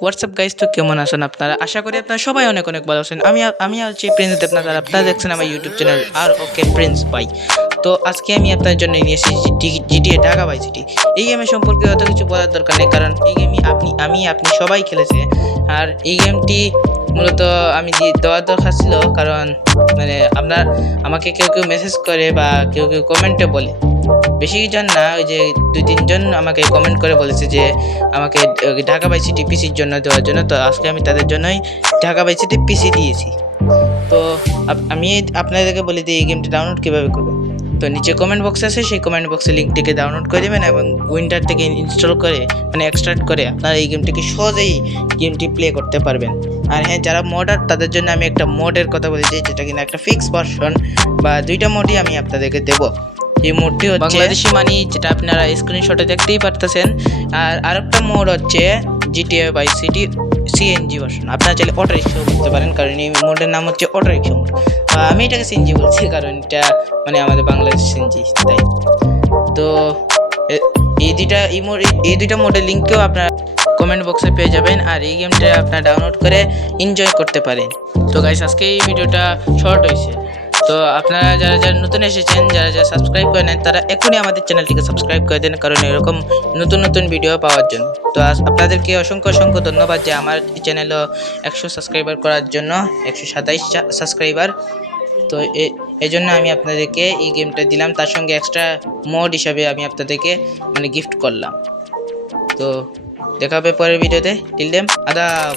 WhatsApp guys, তো কেমন আছেন আপনারা? আশা করি আপনারা সবাই অনেক অনেক ভালো আছেন। আমি হচ্ছি প্রিন্স দেবনাথ, আর আপনারা দেখছেন আমার ইউটিউব চ্যানেল আর ওকে প্রিন্স ভাই। তো আজকে আমি আপনাদের জন্য নিয়ে এসেছি জিটিএ ঢাকা ভাই সিটি। এই গেমের সম্পর্কে অত কিছু বলার দরকার নেই, কারণ এই গেমই আপনি সবাই খেলেছে। আর এই গেমটি মূলত আমি দেওয়ার দরকার ছিল, কারণ মানে আপনার আমাকে কেউ কেউ মেসেজ করে বা কেউ কেউ কমেন্টে বলে, বেশি জন না, ওই যে 2-3 জন আমাকে কমেন্ট করে বলেছে যে আমাকে ঢাকা বাই সিটি পিসির জন্য দেওয়ার জন্য। তো আজকে আমি তাদের জন্যই ঢাকা বাই সিটি পিসি দিয়েছি। তো আমি আপনাদেরকে বলি যে এই গেমটি ডাউনলোড কীভাবে করবেন। তো নিচে কমেন্ট বক্স আছে, সেই কমেন্ট বক্সে লিঙ্কটিকে ডাউনলোড করে দেবেন এবং উইন্ডার থেকে ইনস্টল করে মানে এক্সট্রাক্ট করে আপনারা এই গেমটিকে সহজেই গেমটি প্লে করতে পারবেন। আর হ্যাঁ, যারা মডার তাদের জন্য আমি একটা মোডের কথা বলেছি, যেটা কিনা একটা ফিক্স ভার্সন বা 2টা মোডই আমি আপনাদেরকে দেবো। এই মোডটি হচ্ছে বাংলাদেশি মানি, যেটা আপনারা স্ক্রিনশটে দেখতেই পারতেছেন। আর আরেকটা মোড হচ্ছে GTA vice city CNG version. আপনারা চাইলে অটো রিক্সাও করতে পারেন, কারণ এই মোডের নাম হচ্ছে অটো রিক্সা মোড। আমি এটাকে সিএনজি বলছি কারণ এটা মানে আমাদের বাংলাদেশ সিএনজি তাই। তো এই দুইটা মোডের লিঙ্কও আপনারা কমেন্ট বক্সে পেয়ে যাবেন, আর এই গেমটা আপনারা ডাউনলোড করে এনজয় করতে পারেন। তো গাইস, আজকে এই ভিডিওটা শর্ট হয়েছে। তো আপনারা যারা যারা নতুন এসেছেন, যারা যারা সাবস্ক্রাইব করে নেন, তারা এখনই আমাদের চ্যানেলটিকে সাবস্ক্রাইব করে দেন, কারণ এরকম নতুন নতুন ভিডিও পাওয়ার জন্য। তো আপনাদেরকে অসংখ্য অসংখ্য ধন্যবাদ যে আমার চ্যানেলও 100 সাবস্ক্রাইবার করার জন্য, 127 সাবস্ক্রাইবার। তো এই জন্য আমি আপনাদেরকে এই গেমটা দিলাম, তার সঙ্গে এক্সট্রা মোড হিসাবে আমি আপনাদেরকে মানে গিফট করলাম। তো দেখা হবে পরের ভিডিওতে। টিল দেন আদাব।